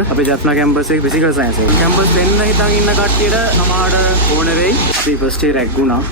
අපි ජත්නා කැම්පස් එකේ physical science එක. කැම්පස් දෙන්න හිතන් ඉන්න කට්ටියට සමහරට ඕන වෙයි. අපි ෆස්ට් ඉයර් රැග්ගුණා.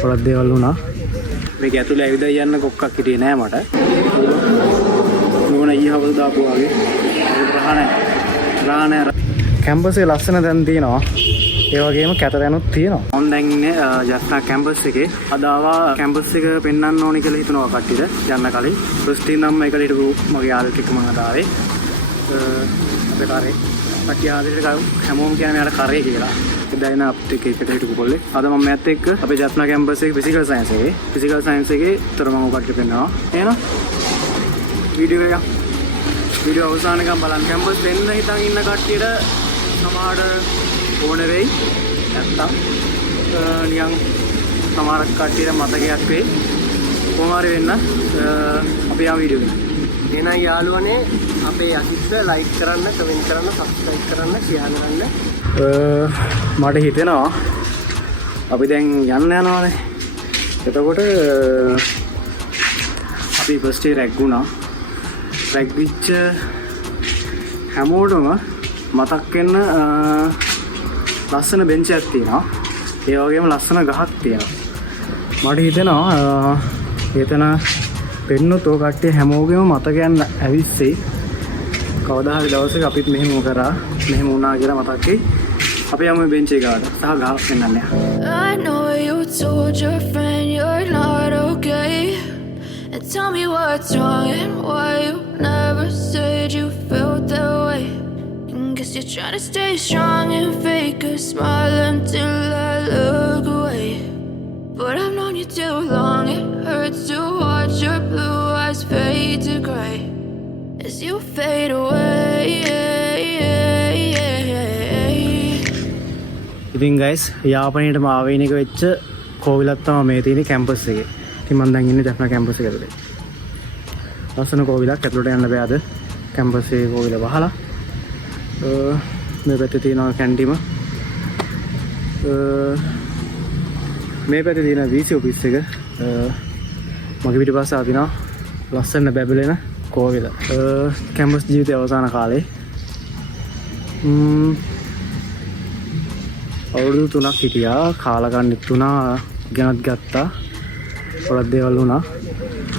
පොරක් දේවල් වුණා. මේක ඇතුලේ ඇවිදලා යන්න කොක්කක් හිටියේ නෑ මට. නෝන ඊහවල් දාපු වගේ. රාහනේ. කැම්පස් එකේ ලස්සන තැන් තියෙනවා. ඒ වගේම කැතරැනුත් තියෙනවා. මම දැන් ඉන්නේ ජත්නා කැම්පස් එකේ. අද ආවා කැම්පස් එක පෙන්වන්න ඕනි කියලා හිතනවා කට්ටියට යන්න කලින්. ෆස්ට් ඉයර් නම් මේකට හිටපු මගේ යාළුවෙක් එක්ක මම ආවේ. අපේ කාරේ පට්ටිය ආදරේට හැමෝම කියන්නේ මෙයාට කරේ කියලා. ඒක දැන් අපිට එකට හිටපු කොල්ලේ. අද මම මෑත් එක්ක අපේ ජත්නා කැම්පස් එකේ ෆිසිකල් සයන්ස් එකේ. ෆිසිකල් සයන්ස් එකේ තොර මම ඔකට පෙන්නනවා. එහෙනම් වීඩියෝ එක වීඩියෝ අවසානකම් බලන්න. කැම්පස් දෙන්න හිතන් ඉන්න කට්ටියට සමහරට ඕන වෙයි. නැත්තම් නිකන් සමහර කට්ටියට මතකයක් වෙයි. කොහොම හරි වෙන්න අපි ආ වීඩියෝ එක. එහෙනම් යාළුවනේ අපේ අහිද්ද ලයික් කරන්න, කමෙන්ට් කරන්න, සබ්ස්ක්‍රයිබ් කරන්න, ෂෙයාර් කරන්න. මට හිතෙනවා අපි දැන් යන්න යනවානේ. එතකොට අපි ෆස්ට් ඉයර් රැග්ගුණා. රැග්විච්ච හැමෝටම මතක් වෙන්න ලස්සන බෙන්ච් එකක් තියෙනවා. ඒ වගේම ලස්සන ගහක් තියෙනවා. මට හිතෙනවා එතන පෙන්නොත් ඔය කට්ටිය හැමෝගෙම මතකයන් ඇවිස්සෙයි. කවදා හරි දවසක අපිත් මෙහෙම කරා මෙහෙම වුණා කියලා මතක් වෙයි. අපි යමු මේ බෙන්ච් එකට. සහ ගහක් පෙන්නන්න. I know you told your friend you're not okay. And tell me what's wrong and why you never said you felt that way. And guess you're trying to stay strong and fake a smile until I look away. But I've known you too long, it hurts to watch your blue eyes fade to grey as you fade away. ඉතින් guys යාපනයේටම ආවේනික වෙච්ච කෝවිලක් තමයි මේ තියෙන campus එකේ. ඉතින් මම දැන් ඉන්නේ ජෆ්නා කැම්පස් එක ඇතුලේ. ලස්සන කෝවිලක් ඇතුලට යන්න බෑ අද. කැම්පස් එකේ කෝවිල වහලා. මේ පැත්තේ තියෙනවා කැන්ටිම. මේ පැත්තේ තියෙන VC ඔෆිස් එක. මගේ පිටිපස්සේ ආදිනවා ලස්සන බැබලෙන කෝවිල. කැම්පස් ජීවිතයේ අවසාන කාලේ. අවුරුදු 3ක් හිටියා. කාලා ගන්නෙත් තුනා ඉගෙනත් ගත්තා. පොරක් දේවල් වුණා.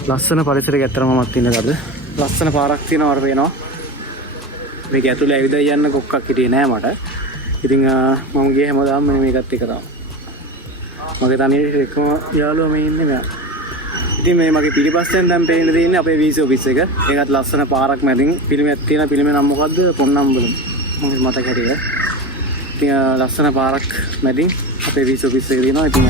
ලස්සන පරිසරයක ඇත්තටම මමත් ඉන්නේ අද. ලස්සන පාරක් තියෙනවා වර පේනවා. මේක ඇතුලේ ඇවිදලා යන්න කොක්කක් හිටියේ නෑ මට. ඉතින් මම ගියේ හැමදාම මේකත් එක තමයි. මගේ තනියට එකම යාළුවා මේ ඉන්නේ මෙයා. ඉතින් මේ මගේ පිටිපස්සෙන් දැන් පේන්න තියෙන්නේ අපේ VC ඔෆිස් එක. ඒකත් ලස්සන පාරක් මැදින් පිළිමයක් තියෙන. පිළිමේ නම මොකද්ද? පොන්නම්බුල. මම මතක හැටියට. ඉතින් ලස්සන පාරක් මැදින් අපේ VC ඔෆිස් එක තියෙනවා. ඉතින්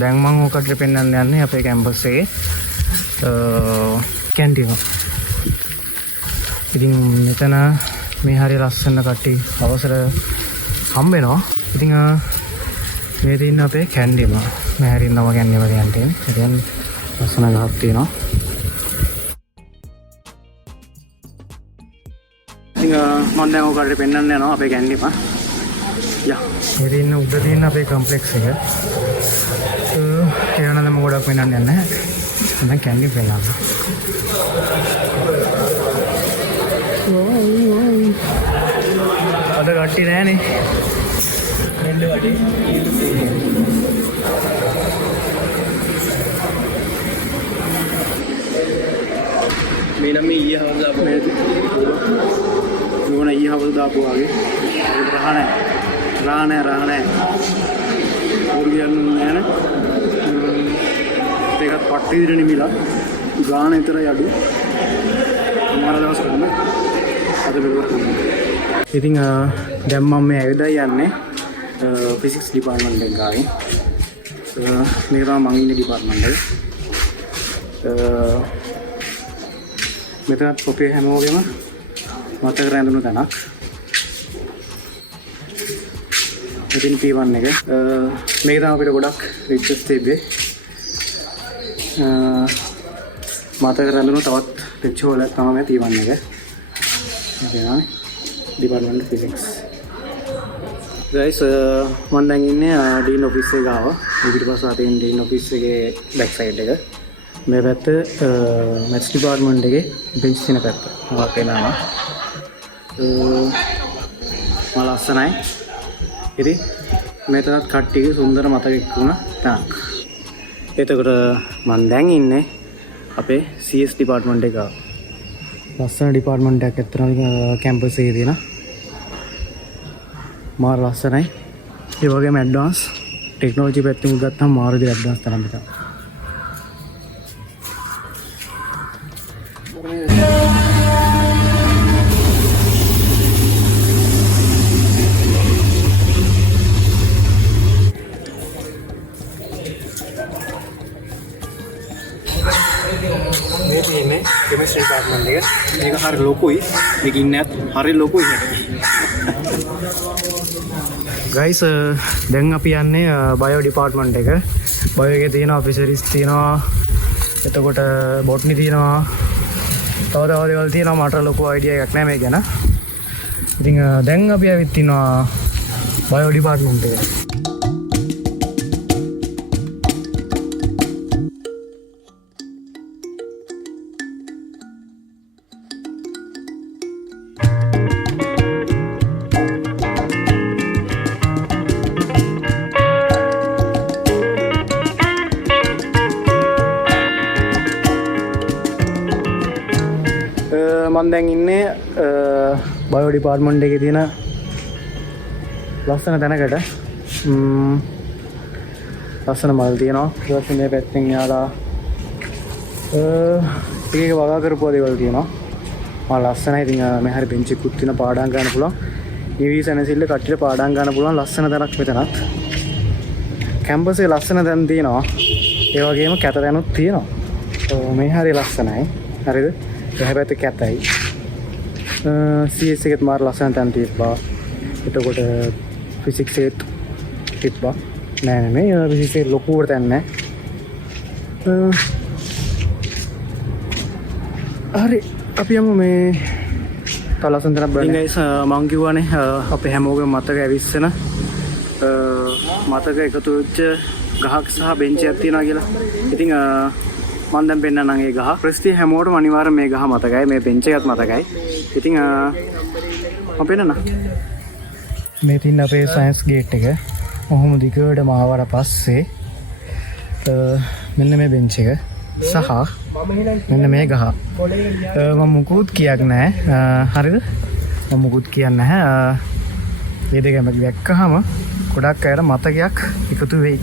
දැන් මම ඔකට පෙන්නන්න යන්නේ අපේ කැම්පස් එකේ කැන්ටින. ඉතින් මෙතන මේ හරිය ලස්සන කට්ටිය අවසර හම්බ වෙනවා. ඉතින් මේ තියෙන අපේ කැන්ටිම. මේ හරිය නම කැන්ටිම කියන්නේ. ඉතින් ලස්සන ගහක් තියෙනවා. ඉතින් මම දැන් ඔකට පෙන්නන්න යනවා අපේ කැන්ටිම. යා මේ තියෙන උඩ තියෙන අපේ කම්ප්ලෙක්ස් එක. ඒවනම් මම ගොඩක් පෙන්නන්න යන්නේ නැහැ. දැන් කැන්ටින් පෙන්නන්න. අද කට්ටිය නෑනේ. එන්න වටේ. මේ නම් ඊයහවල් දාපු මේ නෝන ඊයහවල් දාපු වගේ. රාහනේ. ඕර්ගියන් නෑනේ. ඒකත් පට්ටි විදිහට නිමිලා ගාන විතර යඩු. අමාර දවස් කොහොමද? අද මෙලොවට. ඉතින් දැන් මම මේ ඇවිදලා යන්නේ ෆිසික්ස් ඩිපාර්ට්මන්ට් එකෙන් ගාවින්. මේක තමයි මම ඉන්නේ ඩිපාර්ට්මන්ට් එකේ. මෙතනත් පොතේ හැමෝගෙම මතක රැඳුණු තැනක්. ඉතින් T1 එක මේක තමයි අපිට ගොඩක් රිචස් තිබ්බේ. මතක රැඳුණු තවත් රිච් හෝල් එකක් තමයි T1 එක. ඒ කියන්නේ ඩිපාර්ට්මන්ට් ෆිසික්ස්. ගයිස් මම දැන් ඉන්නේ ඩීන් ඔෆිස් එක ගාව. මේ පිටපස්ස තියෙන ඩීන් ඔෆිස් එකේ බෑක් සයිඩ් එක. මේ පැත්ත මැත්ස් ඩිපාර්ට්මන්ට් එකේ බෙන්ච් තියෙන පැත්ත. මොකක් වෙනවා? මම ලස්සනයි. ඉතින් මෙතනත් කට්ටියගේ සුන්දර මතකයක් වුණා තාක්. එතකොට මම දැන් ඉන්නේ අපේ CS ඩිපාර්ට්මන්ට් එක ගාව. ලස්සන ඩිපාර්ට්මන්ට් එකක් ඇත්තටම කැම්පස් එකේ තියෙන. මාර ලස්සනයි. ඒ වගේම ඇඩ්වාන්ස් ටෙක්නොලොජි පැත්තෙන් ගත්තම මාර විදිහට ඇඩ්වාන්ස් තරම් එක. මේ තියෙන්නේ කෙමිස්ට්‍රි ඩිපාර්ට්මන්ට් එක. මේක හරිය ලොකුයි. මේක ඉන්නේ හරිය ලොකුයි. ගයිස් දැන් අපි යන්නේ බයෝ ඩිපාර්ට්මන්ට් එක. බයෝ එකේ තියෙනවා ෆිෂරිස් තියෙනවා. එතකොට බොට්නි තියෙනවා. තව දේවල් තියෙනවා. මට ලොකු අයිඩියා එකක් නැහැ මේ ගැන. ඉතින් දැන් අපි ආවිත් ඉන්නවා බයෝ ඩිපාර්ට්මන්ට් එකට. මම දැන් ඉන්නේ බයෝ ඩිපාර්ට්මන්ට් එකේ තියෙන ලස්සන තැනකට. ලස්සන මල් තියෙනවා. ඊට පස්සේ මේ පැත්තෙන් යාලා ඒක වගා කරපුව දේවල් තියෙනවා. මල් ලස්සනයි. ඉතින් මේ හරිය බෙන්ච් එකකුත් තියෙන පාඩම් ගන්න පුළුවන්. ඊවී සැනසෙල්ල කට්ටියට පාඩම් ගන්න පුළුවන් ලස්සන තැනක් මෙතනත්. කැම්පස් එකේ ලස්සන තැන් තියෙනවා. ඒ වගේම කැත තැනුත් තියෙනවා. මේ හරිය ලස්සනයි. හරිද? එහා පැත්තේ කැතයි. CS එකෙත් මාර ලස්සන තැන් තිබ්බා. එතකොට ෆිසික්ස් එකෙත් තිබ්බා. නෑ මේ ෆිසික්ස් එකේ ලොකුවට තැන් නෑ. හරි අපි යමු මේ තව ලස්සන තැනක් බලන්න. ගයිස් මං කිව්වනේ අපේ හැමෝගෙම මතක ඇවිස්සෙන මතක එකතු වෙච්ච ගහක් සහ බෙන්ච් එකක් තියෙනවා කියලා. ඉතින් මම දැන් පෙන්නන්නම් ඒ ගහ. ප්‍රස්ටි හැමෝටම අනිවාර්යෙන් මේ ගහ මතකයි. මේ බෙන්ච් එකත් මතකයි. ඉතින් මම පෙන්නන්න. මේ තියෙන අපේ සයන්ස් ගේට් එක. ඔහොම දිගටම ආවට පස්සේ මෙන්න මේ බෙන්ච් එක සහ මෙන්න මේ ගහ. මම මුකුත් කියක් නැහැ. හරිද? මම මුකුත් කියන්නේ නැහැ. මේ දෙකම දැක්කහම ගොඩක් අයට මතකයක් එකතු වෙයි.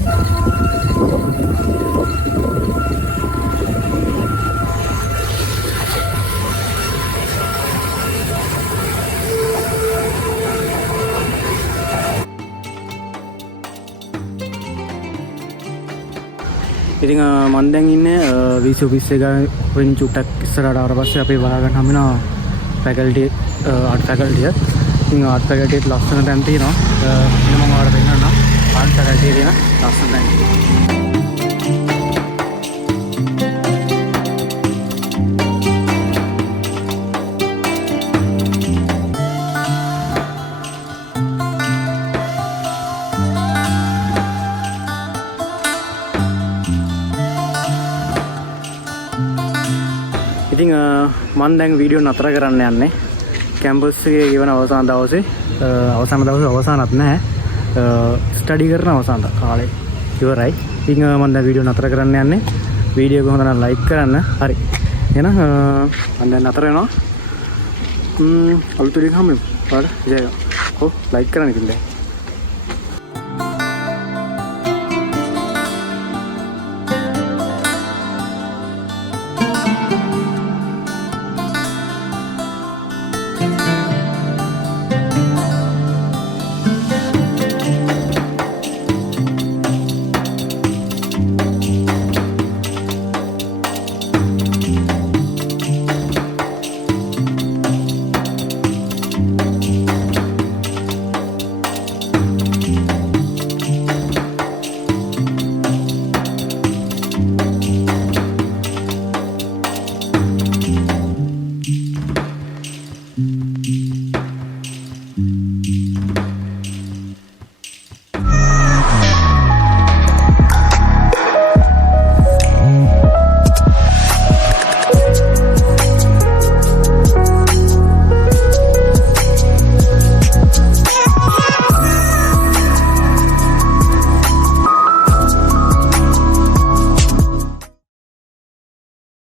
ඉතින් මම දැන් ඉන්නේ VC ඔෆිස් එක වෙන චුට්ටක් ඉස්සරහට ආවට පස්සේ අපි බලා ගන්න හම්බ වෙනවා ෆැකල්ටි ආර්ට් ෆැකල්ටිය. ඉතින් ආර්ට් ෆැකල්ටියට ලස්සන තැන් තියෙනවා. මම ඔයාලට පෙන්නන්නම් ආර්ට් ෆැකල්ටියේ තියෙන ලස්සන තැන්. ඉතින් මම දැන් වීඩියෝ නතර කරන්න යන්නේ. කැම්පස් එකේ ගෙවන අවසාන දවසේ අවසානත් නැහැ. ස්ටඩි කරන අවසාන කාලේ ඉවරයි. ඉතින් මම දැන් වීඩියෝ නතර කරන්න යන්නේ. වීඩියෝ එක හොඳ නම් ලයික් කරන්න. හරි. එහෙනම් මම දැන් නතර වෙනවා. අලුත් වීඩියෝ එකක් හම්බෙමු. ඔයාලා ජය වේවා. ඔව් ලයික් කරන්න ඉතින් දැන්.